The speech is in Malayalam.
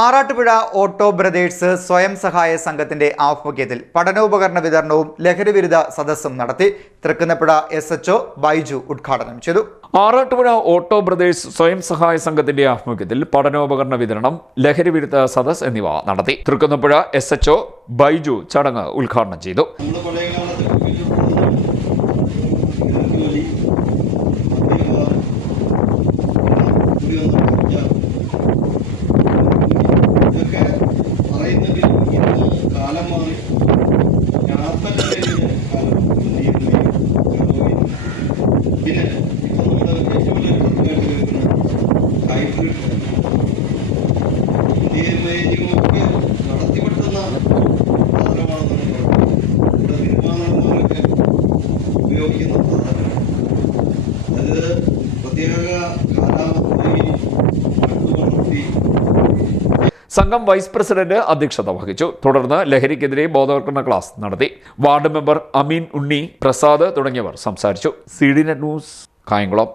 ആറാട്ടുപുഴ ഓട്ടോ ബ്രദേഴ്സ് സ്വയം സഹായ സംഘത്തിന്റെ ആഭിമുഖ്യത്തിൽ പഠനോപകരണ വിതരണവും ലഹരിവിരുദ്ധ സദസ്സും നടത്തി. തൃക്കുന്നപ്പുഴ SHO ബൈജു ഉദ്ഘാടനം ചെയ്തു. ആറാട്ടുപുഴ ഓട്ടോ ബ്രദേഴ്സ് സ്വയം സഹായ സംഘത്തിന്റെ ആഭിമുഖ്യത്തിൽ പഠനോപകരണ വിതരണം, ലഹരിവിരുദ്ധ സദസ് എന്നിവ നടത്തി. തൃക്കുന്നപ്പുഴ SHO ബൈജു ചടങ്ങ് ഉദ്ഘാടനം ചെയ്തു. സംഘം വൈസ് പ്രസിഡന്റ് അധ്യക്ഷത വഹിച്ചു. തുടർന്ന് ലഹരിക്കെതിരെ ബോധവൽക്കരണ ക്ലാസ് നടത്തി. വാർഡ് മെമ്പർ അമീൻ ഉണ്ണി, പ്രസാദ് തുടങ്ങിയവർ സംസാരിച്ചു. CDNet news, Kayamkulam.